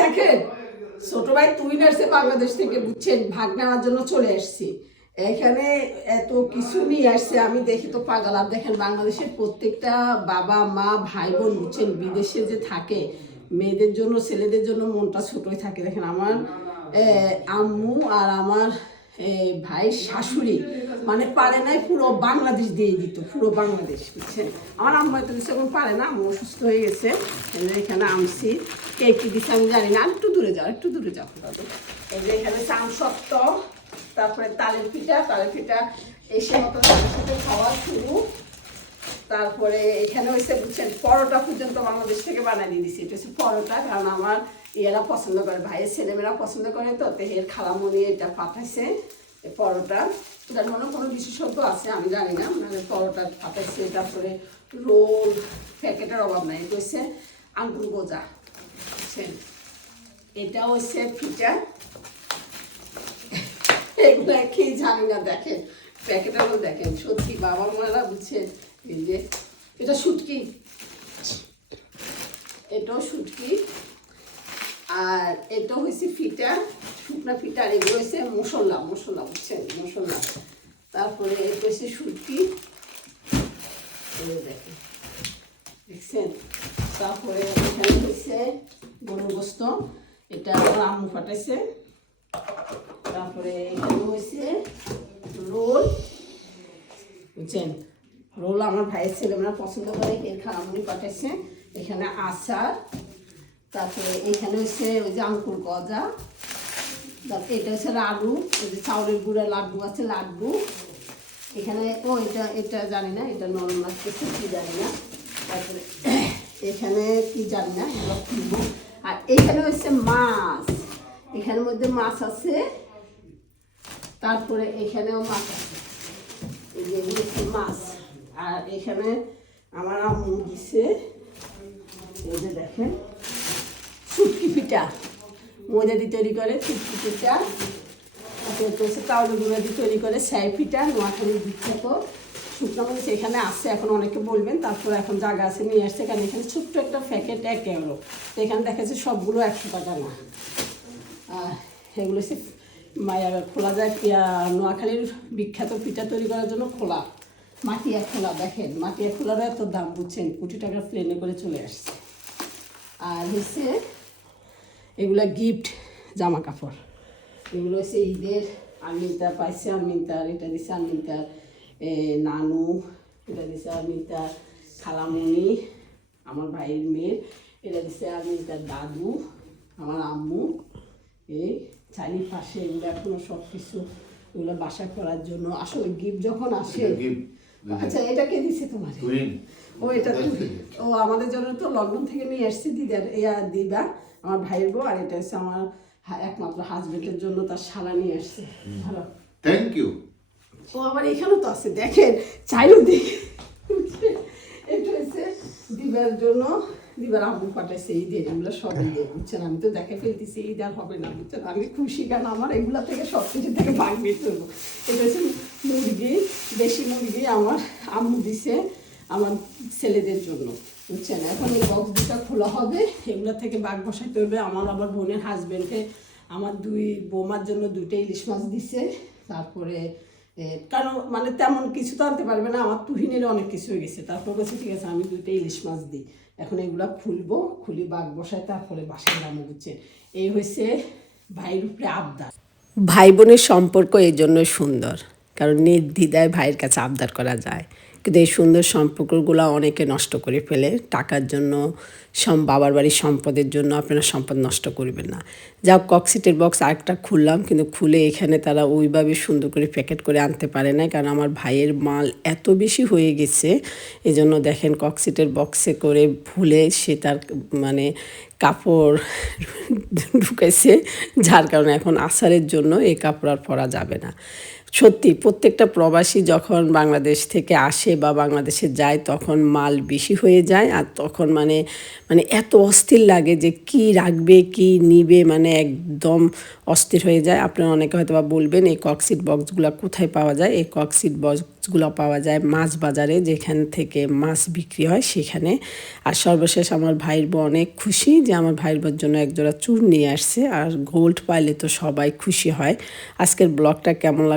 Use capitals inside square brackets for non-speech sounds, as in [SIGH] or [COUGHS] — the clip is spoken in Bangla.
দেখেন, ছোট ভাই তুই নার্সে বাংলাদেশ থেকে বুঝছেন, ভাগ নেওয়ার জন্য চলে আসছি এখানে এত কিছু নিয়ে আসছে, আমি দেখি তো পাগল। আর দেখেন বাংলাদেশের প্রত্যেকটা বাবা, মা, ভাই বোন বুঝছেন, বিদেশে যে থাকে, মেয়েদের জন্য, ছেলেদের জন্য মনটা ছোটই থাকে। দেখেন আমার আম্মু আর আমার ভাই শাশুড়ি মানে পারে নাই পুরো বাংলাদেশ দিয়ে দিত, পুরো বাংলাদেশ, বুঝছেন? আমার আম্মু কিছু এখন পারে না, আম্মু অসুস্থ হয়ে গেছে। এখানে আমসি কে কি দিচ্ছে আমি জানি না একটু দূরে যাও, একটু দূরে যাও। এই যে এখানে চাম সত্ত্ব তারপরে তালের পিঠা তালের পিঠা এসে মতো সাথে খাওয়া শুরু। তারপরে এখানে হয়েছে বুঝছেন, পরোটা পর্যন্ত বাংলাদেশ থেকে বানিয়ে দিয়ে দিছি, এটা হচ্ছে পরোটা, কারণ আমার ইয়েরা পছন্দ করে, ভাইয়ের ছেলেমেয়েরা পছন্দ করে তো তেহের খালামনি এটা পাঠাইছে পরোটা। যার মনে কোনো বিশেষজ্ঞ আছে, আমি জানি না মানে পরোটা পাঠাইছে, তারপরে রোল, প্যাকেটের অভাব নাই, এটা হচ্ছে আঙ্গুর গোজা এটা হচ্ছে পিঠা এগুলো কি জানি না, দেখেন প্যাকেটগুলো দেখেন, সত্যি বাবা মারা বুঝছে এই যে, এটা শুটকি। এটাও শুটকি। আর এটা হয়েছে ফিটা, শুকনা ফিটা, আর এগুলো হয়েছে মশলা মশলা, বুঝছেন? মশলা। তারপরে এটা এই যে দেখেন। দেখছেন? তারপরে এখানে হয়েছে গরু গোস্ত। এটা আমার আম্মু ফাটাইছে। তারপরে এখানে হয়েছে রোল। বুঝছেন? রোল আমার ভাইয়ের ছেলেমেয়েরা পছন্দ করে এর খারাপনি পাঠাইছে। এখানে আচার তারপরে এখানে হচ্ছে ওই যে আঙ্কুর গজা, তারপরে এটা হচ্ছে লাড্ডু ওই যে চাউলের গুঁড়া, লাড্ডু আছে, লাড্ডু। এখানে, ও, এটা এটা জানি না, এটা নরম লাগতেছে, কি জানি না। তারপরে [COUGHS] এখানে কি জানি না, এগুলো খুলবো আর এখানে হচ্ছে মাছ, এখানের মধ্যে মাছ আছে। তারপরে এখানেও মাছ আছে। এই যে হচ্ছে মাছ। আর এখানে আমার আম্মু দিছে, এই যে দেখেন। পিঠা ময়দা দিয়ে তৈরি করে শুটকি পিঠা হচ্ছে চাউল গুঁড়ো দিয়ে তৈরি করে স্যাই পিঠা নোয়াখালীর বিখ্যাত। শুকনো মরিচ এখানে আসছে এখন অনেকে বলবেন, তারপর এখন জায়গা আছে, নিয়ে আসছে। কারণ এখানে ছোট্ট একটা প্যাকেট, এক তো এখানে দেখা যাচ্ছে সবগুলো একশো টাকা না। এগুলো হচ্ছে মায়া খোলা যায় নোয়াখালীর বিখ্যাত পিঠা তৈরি করার জন্য খোলা। মাটিয়া খোলা, দেখেন, মাটিয়া খোলারও এত দাম বুঝছেন, কোটি টাকার প্লেনে করে চলে আসছে। আর হচ্ছে এগুলা গিফট জামা কাপড় এগুলো হচ্ছে ঈদের আমিনতা পাইছে আমিনতার এটা দিছে আমিনতার এ, নানু এটা দিছে আমিনতার খালামণি আমার ভাইয়ের মেয়ের এটা দিছে আমিনতার দাদু আমার আম্মু এই চারিপাশে এগুলো এখনও সব কিছু এগুলো বাসা করার জন্য। আসলে গিফট যখন আসে? আচ্ছা এটা কে দিছে তোমার? ও এটা? ও আমাদের জন্য তো লন্ডন থেকে নিয়ে এসছি দিদার ইয়া দিদা। আমার ভাইয়ের বউ আর এটা হচ্ছে আমার একমাত্র হাজবেন্ডের জন্য তার শালা নিয়ে আসছে। থ্যাংক ইউ ও আবার এখানেও তো আছে দেখেন চাইও দিকে এটা হচ্ছে দিবার জন্য দিবার আম্মু পাঠাইছে এই দিয়ে এগুলো সব দিয়ে বুঝছেন? আমি তো দেখে ফেলতেছি ঈদ আর হবে না বুঝছেন? আমি খুশি কারণ আমার এগুলা থেকে সব কিছু থেকে ভাগ বের করব। এটা হচ্ছে মুরগি দেশি মুরগি আমার আম্মু দিছে। আমার ছেলেদের জন্য, বুঝছেন? এখন এই বক্স দুটা খোলা হবে, এগুলো থেকে বাঘ বসাইতে হবে আমার আবার বোনের হাজবেন্ডে আমার দুই বৌমার জন্য দুইটা ইলিশ মাছ দিছে। তারপরে কারণ মানে তেমন কিছু তো আনতে পারবে না, আমার তুহিনের অনেক কিছু হয়ে গেছে। তারপর বলছে, ঠিক আছে, আমি দুইটা ইলিশ মাছ দিই। এখন এগুলা খুলবো, খুলি বাঘ বসাই, তারপরে বাসায় রান্না বুঝছে এই হয়েছে ভাইয়ের উপরে আবদার। ভাই বোনের সম্পর্ক এই জন্য সুন্দর। কারণ নির্দ্বিধায় ভাইয়ের কাছে আবদার করা যায়। কিন্তু এই সুন্দর সম্পর্কগুলো অনেকে নষ্ট করে ফেলে। টাকার জন্য, সম, বাবার বাড়ির সম্পদের জন্য আপনারা সম্পদ নষ্ট করবেন না। যা কক্সিটের বক্স আরেকটা খুললাম, কিন্তু খুলে এখানে তারা ওইভাবে সুন্দর করে প্যাকেট করে আনতে পারে না কারণ আমার ভাইয়ের মাল এত বেশি হয়ে গেছে। এই জন্য দেখেন কক্সিটের বক্সে করে ভুলে সে তার মানে কাপড় [LAUGHS] ঢুকেছে যার কারণে এখন আসারের জন্য এই কাপড় আর পরা যাবে না। সত্যি, প্রত্যেকটা প্রবাসী যখন বাংলাদেশ থেকে আসে বা বাংলাদেশে যায়, তখন মাল বেশি হয়ে যায় আর তখন মানে মানে এত অস্থির লাগে যে কি রাখবে, কি নিবে মানে একদম অস্থির হয়ে যায়। আপনারা অনেকে হয়তো বা বলবেন, এই কক্সিট বক্সগুলো কোথায় পাওয়া যায়? এই কক্সিট বক্সগুলো পাওয়া যায় মাছ বাজারে, যেখান থেকে মাছ বিক্রি হয় সেখানে। আর সর্বশেষ আমার ভাইয়ের বউ অনেক খুশি যে আমার ভাইয়ের বউর জন্য একজোড়া চুর নিয়ে আসছে। আর গোল্ড পাইলে তো সবাই খুশি হয়। আজকের ব্লগটা কেমন লাগবে